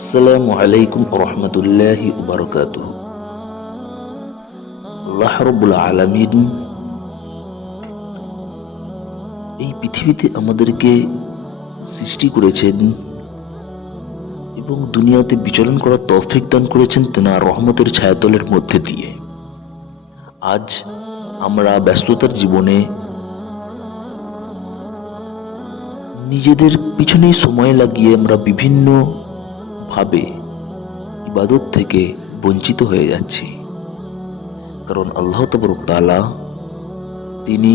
আসসালামু আলাইকুম রহমতুল্লাহি বারাকাতুহু। আল্লাহ রাব্বুল আলামিন এই পৃথিবীতে আমাদেরকে সৃষ্টি করেছেন এবং দুনিয়াতে বিচরণ করার তৌফিক দান করেছেন তেনার রহমতের ছায়াতলের মধ্যে দিয়ে। আজ আমরা ব্যস্ততার জীবনে নিজেদের পিছনেই সময় লাগিয়ে আমরা বিভিন্ন ভাবে ইবাদত থেকে বঞ্চিত হয়ে যাচ্ছি। কারণ আল্লাহ তাবারক তাআলা তিনি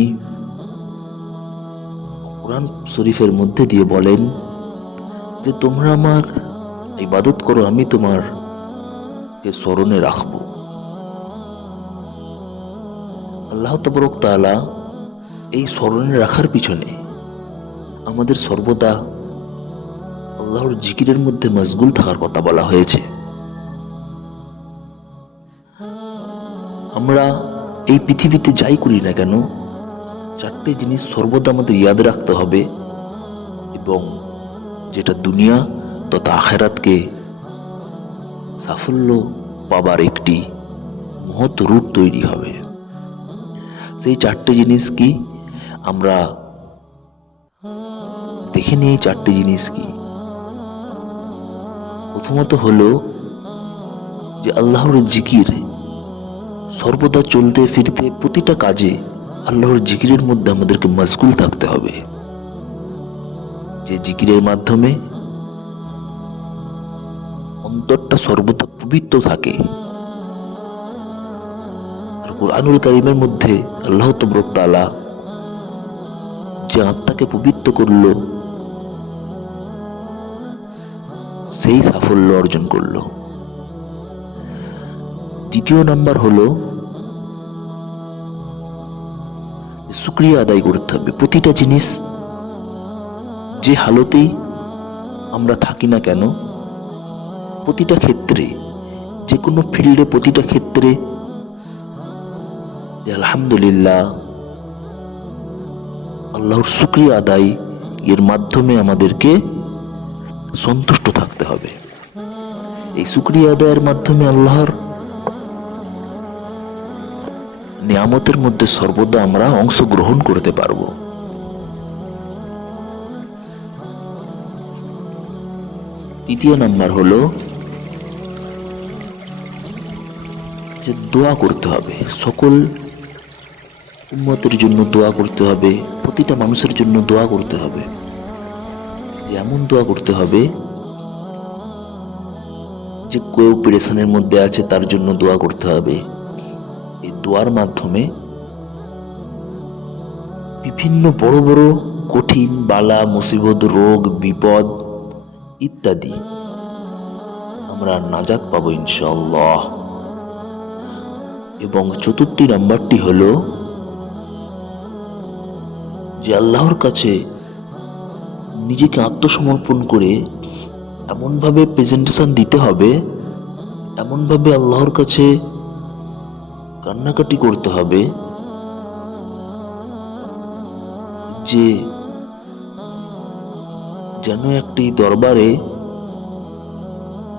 কোরআন শরীফের মধ্যে দিয়ে বলেন যে তোমরা আমার ইবাদত করো, আমি তোমারকে স্মরণে রাখব। আল্লাহ তাবারক তাআলা এই স্মরণে রাখার পিছনে আমাদের সর্বদা আল্লাহর জিকিরের মধ্যে মশগুল থাকার কথা বলা হয়েছে। আমরা এই পৃথিবীতে যাই করি না কেন, চারটে জিনিস সর্বদা আমাদের ইয়াদ রাখতে হবে এবং যেটা দুনিয়া তথা আখিরাতকে সাফল্য পাবার একটি মহৎ রূট তৈরি হবে। সেই চারটে জিনিস কি আমরা দেখে নিই। চারটে জিনিস কি? প্রথমত হলো যে আল্লাহর জিকির, সর্বদা চলতে ফিরতে প্রতিটা কাজে আল্লাহর জিকিরের মধ্যে আমাদেরকে মশগুল থাকতে হবে, যে জিকিরের মাধ্যমে অন্তরটা সর্বদা পবিত্র থাকে। আর কুরআনুল কারীমের মধ্যে আল্লাহ তাবারক তাআলা যে আত্মাকে পবিত্র করলো সেই সাফল্য অর্জন করলো। দ্বিতীয় নাম্বার হলো শুকরিয়া আদায় করতে হবে। প্রতিটা জিনিস যে হালতেই আমরা থাকি না কেন, প্রতিটা ক্ষেত্রে, যে কোনো ফিল্ডে, প্রতিটা ক্ষেত্রে যে আলহামদুলিল্লাহ, আল্লাহর শুকরিয়া আদায় এর মাধ্যমে আমাদেরকে সন্তুষ্ট থাকতে হবে। এই শুকরিয়া আদায়ের মাধ্যমে আল্লাহর নিয়ামতের মধ্যে সর্বদা আমরা অংশগ্রহণ করতে পারব। তৃতীয় নাম্বার হলো যে দোয়া করতে হবে। সকল উম্মতের জন্য দোয়া করতে হবে, প্রতিটা মানুষের জন্য দোয়া করতে হবে। যে এমন দোয়া করতে হবে যে কেউ পেরেশানের মধ্যে আছে তার জন্য দোয়া করতে হবে। এই দোয়ার মাধ্যমে বিভিন্ন বড় বড় কঠিন বালা মুসিবত, রোগ, বিপদ ইত্যাদি আমরা নাজাত পাবো ইনশাআল্লাহ। এবং চতুর্থ নাম্বারটি হলো যে আল্লাহর কাছে নিজেকে আত্মসমর্পণ করে এমনভাবে প্রেজেন্টেশন দিতে হবে, এমনভাবে আল্লাহর কাছে কান্নাকাটি করতে হবে যে যেন একটি দরবারে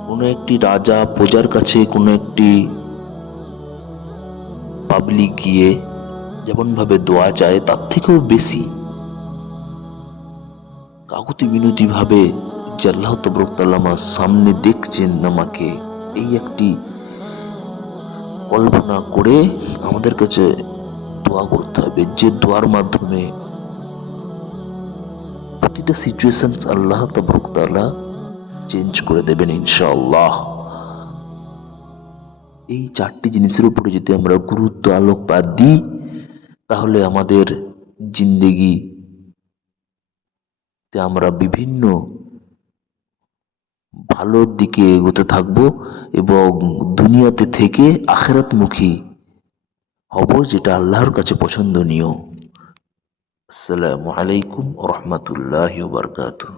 কোনো একটি রাজা প্রজার কাছে কোনো একটি পাবলিক গিয়ে যেমন ভাবে দোয়া চায় তার থেকেও বেশি কাকুতি মিনতি ভাবে যে আল্লাহ তাবারক তাআলা আমার সামনে দেখছেন আমাকে, এই একটি কল্পনা করে আমাদের কাছে দোয়া করতে হবে। যে দোয়ার মাধ্যমে প্রতিটা সিচুয়েশন আল্লাহ তাবারক তাআলা চেঞ্জ করে দেবেন ইনশাআল্লাহ। এই চারটি জিনিসের উপরে যদি আমরা গুরুত্ব আলোকপাত দিই, তাহলে আমাদের জিন্দেগিতে আমরা বিভিন্ন ভালোর দিকে এগোতে থাকবো এবং দুনিয়াতে থেকে আখিরাতমুখী হব, যেটা আল্লাহর কাছে পছন্দনীয়। আসসালামু আলাইকুম ওয়া রাহমাতুল্লাহি ওয়া বারাকাতুহু।